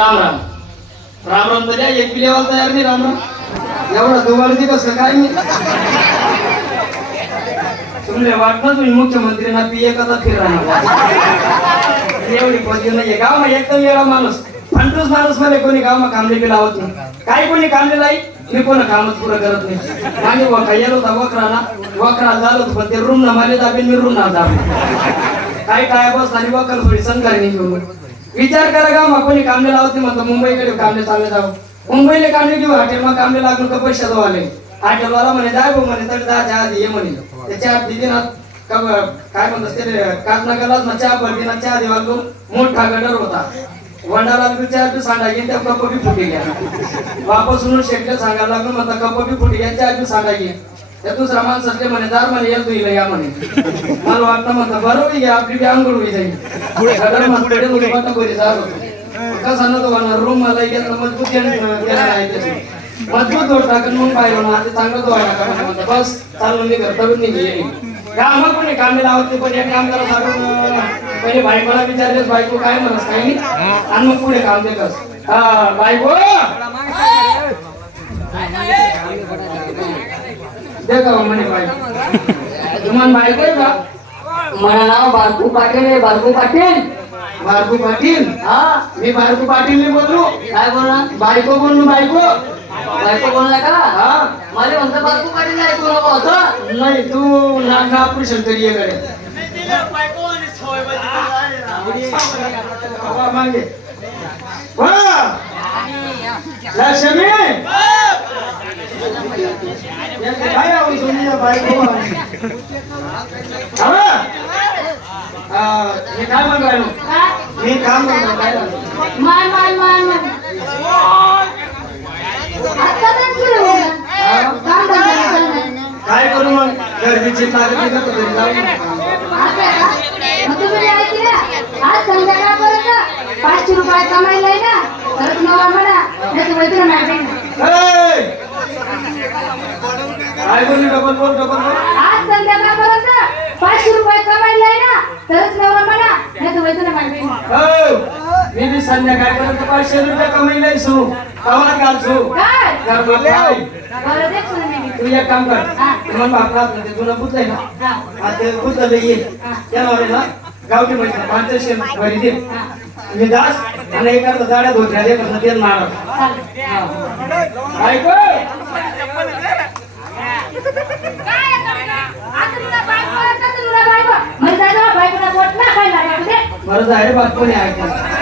राम राम. राम राम तर एक पिल्यावर तयार नाही राम राम. एवढा तुम्हाला ती कसं काय मी तुमले वाटलं तुम्ही मुख्यमंत्रीना पी एकाचा फिर एवढी पदवी नाहीये. गाव म्हणजे एकदम वेळा माणूस. फंटूस माणूसमध्ये कोणी गाव कामले बी लावत नाही. काही कोणी कामले नाही मी कोण कामच पुरं करत नाही. आणि वखा येलो होता वखराला वखरा झालो पण ते रूम ना माले दाबेल मी रूम ना दाबेल काही काय बस आणि वखर थोडी संघाने घेऊन विचार करा गाव मग कोणी कामले लावत नाही म्हणतो मुंबईकडे कामले चालले जाऊ. मुंबईला कामले घेऊ हॉटेल मग कामले लागून का पैसे आले हॉटेलवाला म्हणे जाय भाऊ म्हणे तर दहा चहा ये म्हणे. त्याच्या आत ना का- काय म्हणतात ते कातना गलास ना चहा पडली ना चहा देवा तो मोठा गडर होता. वंडाला बी चहा बी सांडा घेईन त्या कप बी फुटी घ्या वापस म्हणून शेटले सांगायला लागून म्हणता कप बी फुटी घ्या चहा बी सांडा घे त्या दुसरा माणसातले म्हणे दार म्हणे येल तुला या म्हणे. मला वाटतं म्हणता बरोबर घ्या आपली बी आंघोळ होई जाईल. गडर म्हणतो, पुढे म्हणतो, घरी जात होतो कसा न तो रूम मला गेला मजबूत. मजबूत दोड टाकून मग पाहिलं ना आता चांगलं तो आहे. का बस चालू मी घर तरुण निघे. काम कोणी कामे लावत पण एक काम जरा सांगून पहिले बायकोला विचारलेस बायको काय म्हणस काही नाही? आणि मग पुढे काम देतस हा बायको! दे का म्हणे बायको तुम्हाला बायको आहे का? मला नाव बारकू पाटील आहे बारकू पाटील. बारकू पाटील? हा. मी बारकू पाटील नाही बोललो. काय बोलला? बायको बोललो बायको. बायको बोलला का? हा. मला म्हणतो बारकू पाटील नाही तू नको होतं नाही तू नाक ऑपरेशन करी ये मागे! लक्ष्मी काय आवाज सुनी बायको अरे! काय म्हणून राहिलो मी काम म्हणतो काय झालं? मान काय करू मग गरजेची लागत नाही तुम्ही आज संध्याकाळपर्यंत पाचशे रुपये कमायला ना परत नवा म्हणा नाही तर काय बोलली डबल बोल डबल बोल आज संध्याकाळपर्यंत पाचशे रुपये कमायला आहे ना तरच नवा म्हणा नाही तर वैद्य नाही हो मी बी संध्याकाळपर्यंत पाचशे रुपये कमाईला सु. कवा घालसू काय? घरला काय? बरं देख सुरू मी. तू एक काम कर. म्हणून बापला ते तुला बुजलंय ना? हा. हा ते बुजलं ये त्यामुळे ना गावठी म्हैस पाच शेण घरी दे. मी दास आणि एका जाड्या धोत्या दे कसं तेल मार ऐको काय आता तुला बायको आहे का तुला बायको म्हणजे जायचं बायकोला पोट ना खायला लागते बरं जाय बात कोणी ऐकलं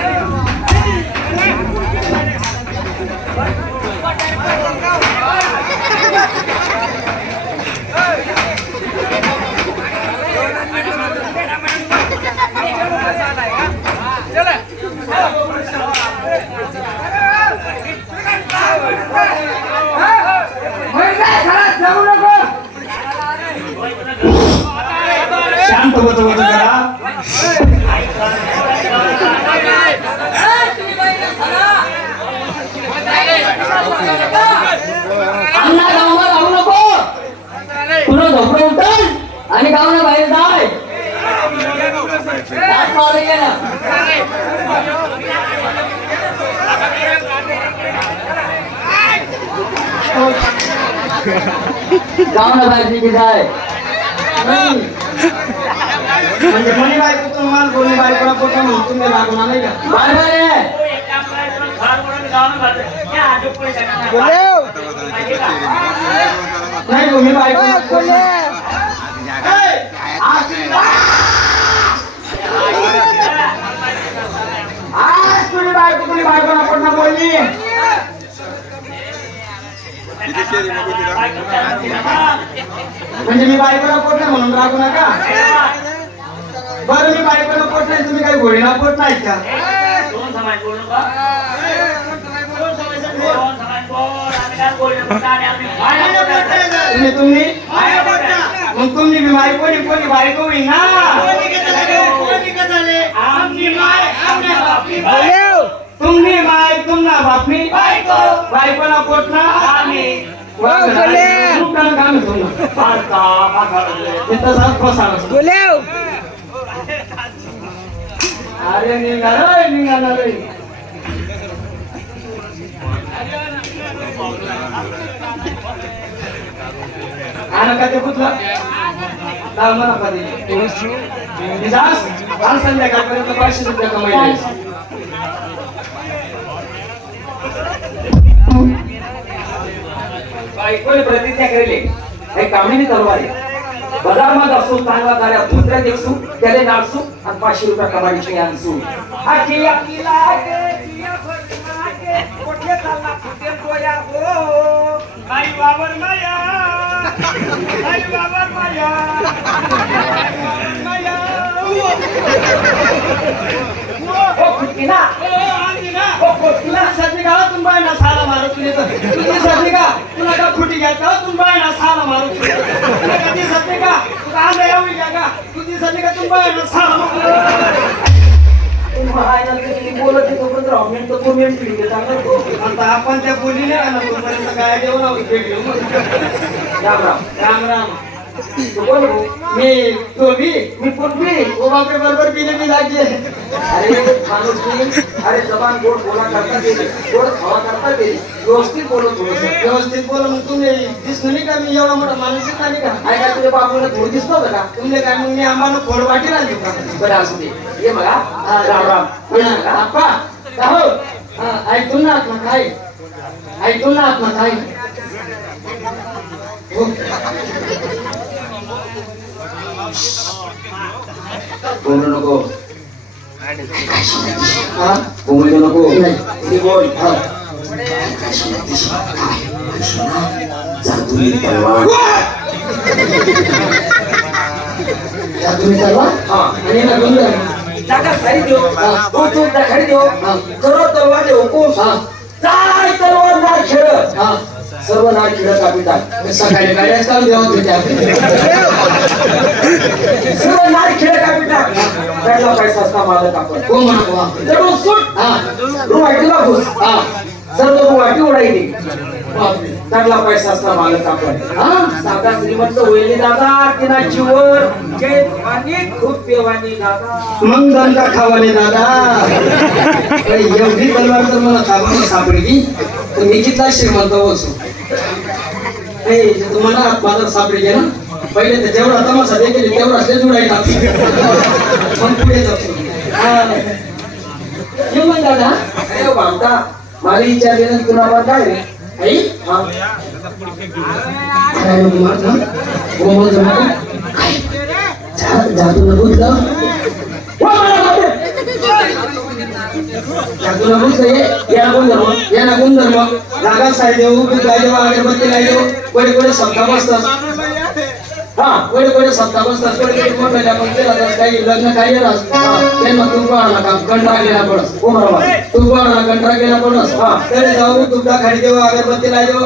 जाऊ नको शांत होत होत जरा अण्णा गावाला राहू नको तुला झोपडं उठल आणि गावाला बाहेर जाय दात पावलं गेलं गावाला बाहेर निघी जाय नाही. म्हणजे कोणी बायको तुम्हाला कोणी बायकोला पोटा म्हणून तुम्ही लागून नाही का बरोबर आहे नाही तुम्ही बायको! आज तुम्ही बायको तुम्ही बायकोला पोटा बोलली म्हणजे मी बायकोला नाही म्हणून रागू नका. बरं मी बायकोला पोट नाही तुम्ही काही घोडीला पोट नाहीत का? तुम्ही तुम्ही? मग तुम्ही बी बायको आणि कोणी बायको होई ना? तुम्ही माय तुम्हाला बापनी बायकोला पोट ना कुठं काम अरे निघाला निघाला रे आणि काय ते कुठला मला पाहिजे आज संध्याकाळपर्यंत पाचशे रुपये कमाई बायकोने प्रतिज्ञा केली हे कामिनी तलवार आहे बजारमा असू चांगला गाड्या दुसऱ्या देखसू त्याने नाचू आणि पाचशे रुपये कमाईची आणसू कोठे चालला. आई माया. आई माया. माया. ओ ओ तुम बायना साला मारू तुझे तर तुझी सध्या का तुला का खुटी घ्यायचा तुम बायना साला मारू तुला कधी सध्या का तुला आंबे येऊ घ्या का? तुझी सध्या का? तुम बायना साला मारू तुम्हाला आहे ना ते बोलत आहे तोपर्यंत राहून मिनिटं दोन मिनिटं ठीक आहे, चांगलं तो. आता आपण त्या बोलीने ना तोपर्यंत काय देऊ ना राम राम. राम राम. तू. मी तो बी मी पोटली ओ बापरे बरोबर बिले बी लागते अरे माणूस की अरे जबान गोड बोला करता गेली गोड खावा करता गेली व्यवस्थित बोलत थोडस व्यवस्थित बोला मग तुम्ही दिसलो नाही का? मी एवढा मोठा माणूस नाही का? काय काय तुझ्या बाबूला थोडी दिसत होतं का? तुमले काय मग मी आम्हाला खोड वाटी राहिली का? बरं असू दे. ये बघा. राम राम. आप्पा. हो हा, ऐकून ना आत्मा काय ऐकून ना आत्मा काय हो. बोलू नको हा? बोलू नको नाही. ती बोल हा. जादुई तलवार जादुई तलवार? हा आणि ना गुंडा? जागा सारी देऊ हा. तो तो दाखडी देऊ हा. करो तलवार देऊ हुकूम हा काय तलवार ना खेळ हा सर्व ना खेळ कापिता सकाळी गाड्याच काम देवा होते आपले सर्व ना खेळ कापिता पहिला पैसा असता मालक आपण. हो म्हणा वा. जरूर सुट हा. रुवाटीला घुस हा. सर्व रुवाटी उडायली बापरे. चांगला पैसा असता मालक आपण. हा. साधा श्रीमंत होईल दादा तिना जीवर जय भवानी खूप पेवानी दादा. मग दादा? एवढी तलवार तर मला सापडली. तर मी कितला श्रीमंत असो. नाही तुम्हाला आत्मा सापडे गे ना पहिले तर जेवढा तमाशा देखील तेवढा ते जुडायला मग पुढे जातो हा. मग दादा अरे बाबा मला विचारले तुला नाव काय रे? आई? काय गोमल जमा जादू न बुद्धलं जादू न बुद्धलं याला कोण धर्म या ना गुणधर्म रागा साय देऊ लाई देऊ अगरबत्ती लाई देऊ कोणी कोणी सप्ताह बसतात. हा कोणी कोणी सप्ताह बसतात. कोणी कोणी मोठ्या आपण केला तर काही लग्न काही राहत त्यांना तू पाहणार का कंटाळा गेला पडस. हो बरोबर. तू पाहणार कंटाळा गेला पडस. हा. तरी जाऊ तुझा खाली देऊ अगरबत्ती लाई देऊ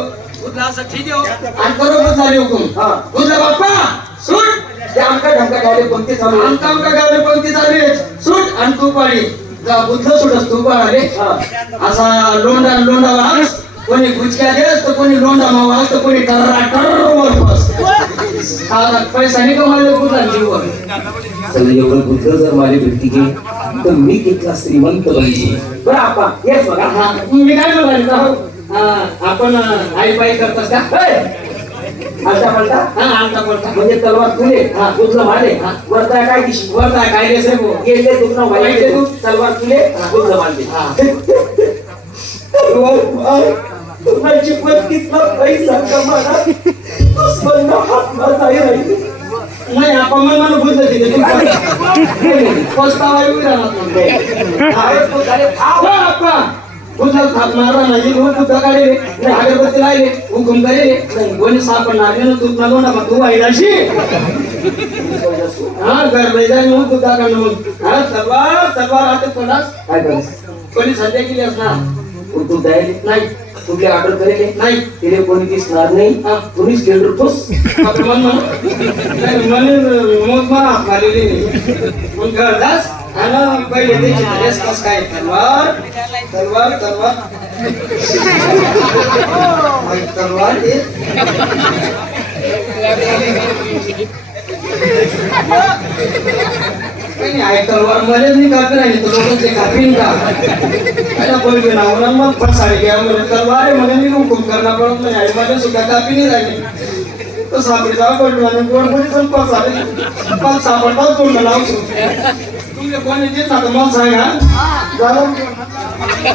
दूधला असं ठीक देऊ आणि बरोबर झाली हुकूम हा. तुझा बाप्पा सूट. ते आमका ढमका गाडी कोणती चालू? आमका आमका गावले कोणती चालू सूट आणि तू पाडी जा बुद्ध सुटस तू पाडे हा. असा लोंडा लोंडा वास कोणी गुचक्या देस तर कोणी लोंडा मावास तर कोणी टर्रा टर्र बस. हा पैसा नाही कमावले कुठला जीव तर एवढं बुद्ध जर मला भेटती की तर मी कितला श्रीमंत बनली बरं आपा येस बघा. हा मी काय आपण आई बाई करतास का! आलता पलटा हा आमचा पडता म्हणजे तलवार तुले हा बुजलं मारले हा. वरता काय दिशी? वरता काय रे भाऊ? गेले तुमना वाईट तू? तलवार तुले बुजलं मारले हा. तुमची पण कितला पैसा कमाना दुश्मन हात मारता राहिली नाही. आपण मला बुद्ध दिले पस्तावा येऊ राहणार बुद्धाला थाप मारला नाही मग तू गाडी नाही अगरबत्ती लायले हुकुम करे नाही कोणी सापडणार नाही ना तू ना लोंडा मग तू वाईलाशी हा घर लय जाय मग तू दाखवणं मग हा तलवार तलवार आता कोणास काय करायचं कोणी सध्या केली असणार तू द्यायले नाही. कुठले ऑर्डर करेले? नाही. तिने कोणी दिसणार नाही. हा. तुम्हीच ठोस नाही, मग मला मारलेली मग आणि पहिले त्याची ड्रेस कस काय? तलवार. तलवार तलवार. तलवार हे. काही नाही, आई तलवार मलाच नाही कापी राहिली तर लोक ते कापीन का? अरे बोल गे ना मला मग फसाळी घ्या म्हणे तलवार आहे म्हणे मी हुकूम करणार पडत नाही आई मला सुद्धा कापी नाही राहिली. तर सापडी सापडली आणि गोडमध्ये संपर्क झाले. मला सापडताच कोण लावतो तुमचे कोणी ना तर मला सांगा. झालं.